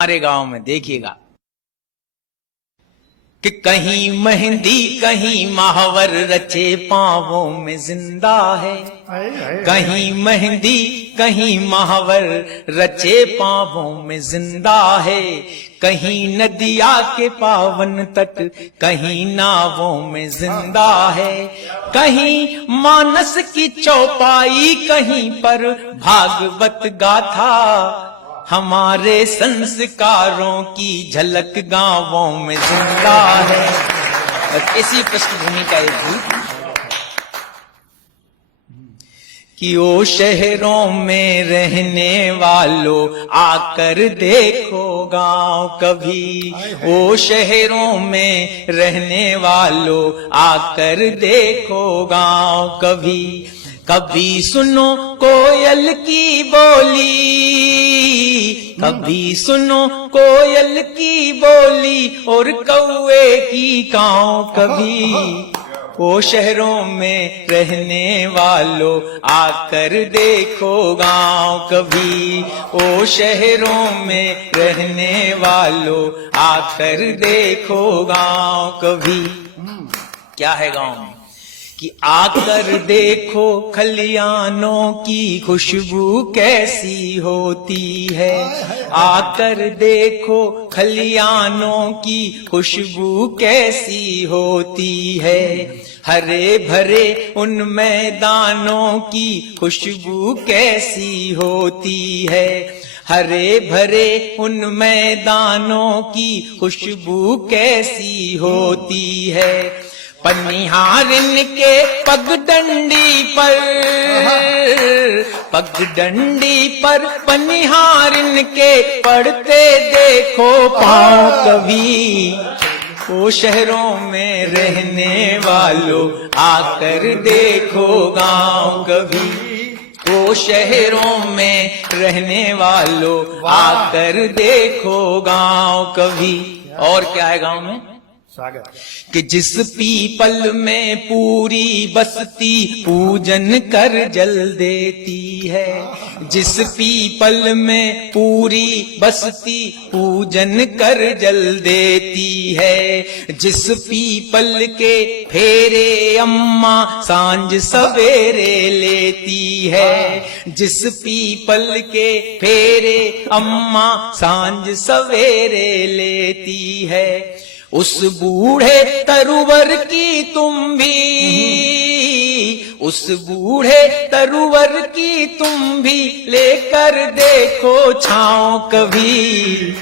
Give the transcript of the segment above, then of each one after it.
हमारे गांव में देखिएगा कि कहीं मेहंदी कहीं महावर रचे पांवों में जिंदा है। कहीं मेहंदी कहीं महावर रचे पांवों में जिंदा है। कहीं नदिया के पावन तट कहीं नावों में जिंदा है। कहीं मानस की चौपाई कहीं पर भागवत गाथा। हमारे संस्कारों की झलक गांवों में जिंदा है। बस इसी पृष्ठभूमि का एक गीत कि ओ शहरों में रहने वालों आकर देखो गांव कभी। ओ शहरों में रहने वालों आकर देखो गांव कभी। कभी सुनो कोयल की बोली, कभी सुनो कोयल की बोली और कौवे की कांव कभी। ओ शहरों में रहने वालों आकर देखो गांव कभी। ओ शहरों में रहने वालों आकर देखो गांव कभी। क्या है गांव में कि आकर देखो खलियानों की खुशबू कैसी होती है। आकर देखो खलियानों की खुशबू कैसी होती है। हरे भरे उन मैदानों की खुशबू कैसी होती है। हरे भरे उन मैदानों की खुशबू कैसी होती है। पनिहारिन के पगडंडी पर पनिहारिन के पड़ते देखो पांव कभी। ओ शहरों में रहने वालों आकर देखो गांव कभी। ओ शहरों में रहने वालों आकर देखो गांव कभी। और क्या है गांव में कि जिस पीपल में पूरी बस्ती पूजन कर जल देती है। जिस पीपल में पूरी बस्ती पूजन कर जल देती है। जिस पीपल के फेरे अम्मा सांझ सवेरे लेती है। जिस पीपल के फेरे अम्मा सांझ सवेरे लेती है। उस बूढ़े तरुवर की तुम भी, उस बूढ़े तरुवर की तुम भी लेकर देखो छांव कभी।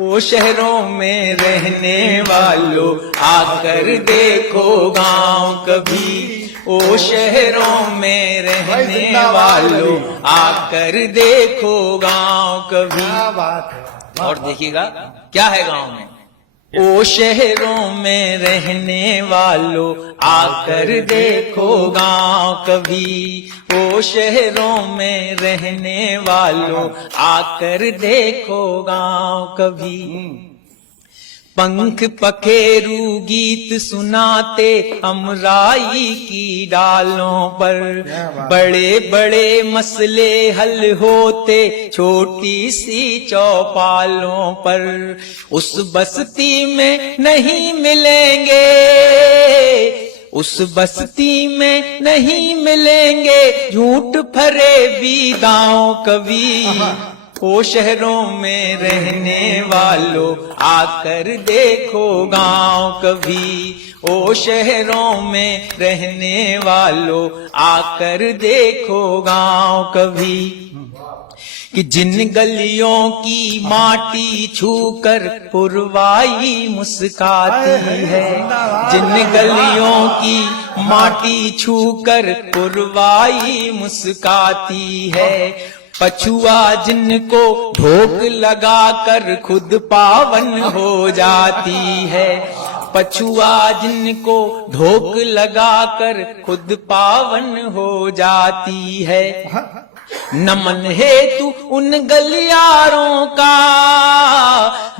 ओ शहरों में रहने वालों आकर देखो गांव कभी। ओ शहरों में रहने वालों आकर देखो गांव कभी। और देखिएगा क्या है गांव में। ओ शहरों में रहने वालों आकर देखो गांव कभी। ओ शहरों में रहने वालों आकर देखो गांव कभी। पंख पखेरू गीत सुनाते अमराई की डालों पर। बड़े बड़े मसले हल होते छोटी सी चौपालों पर। उस बस्ती में नहीं मिलेंगे, उस बस्ती में नहीं मिलेंगे झूठ भरे विदाओं कभी। ओ शहरों में रहने वालों आकर देखो गांव कभी। ओ शहरों में रहने वालों आकर देखो गांव कभी। कि जिन गलियों की माटी छूकर पुरवाई मुस्काती है। जिन गलियों की माटी छूकर पुरवाई मुस्काती है। पछुआ जिनको ढोक लगाकर खुद पावन हो जाती है। पछुआ जिनको ढोक लगाकर खुद पावन हो जाती है। नमन हेतु उन गलियारों का,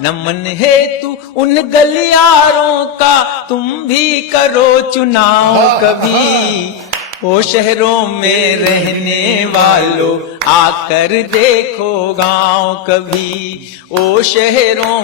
नमन हेतु उन गलियारों का तुम भी करो चुनाव कभी। ओ शहरों में रहने वालों आकर देखो गांव कभी, ओ शहरों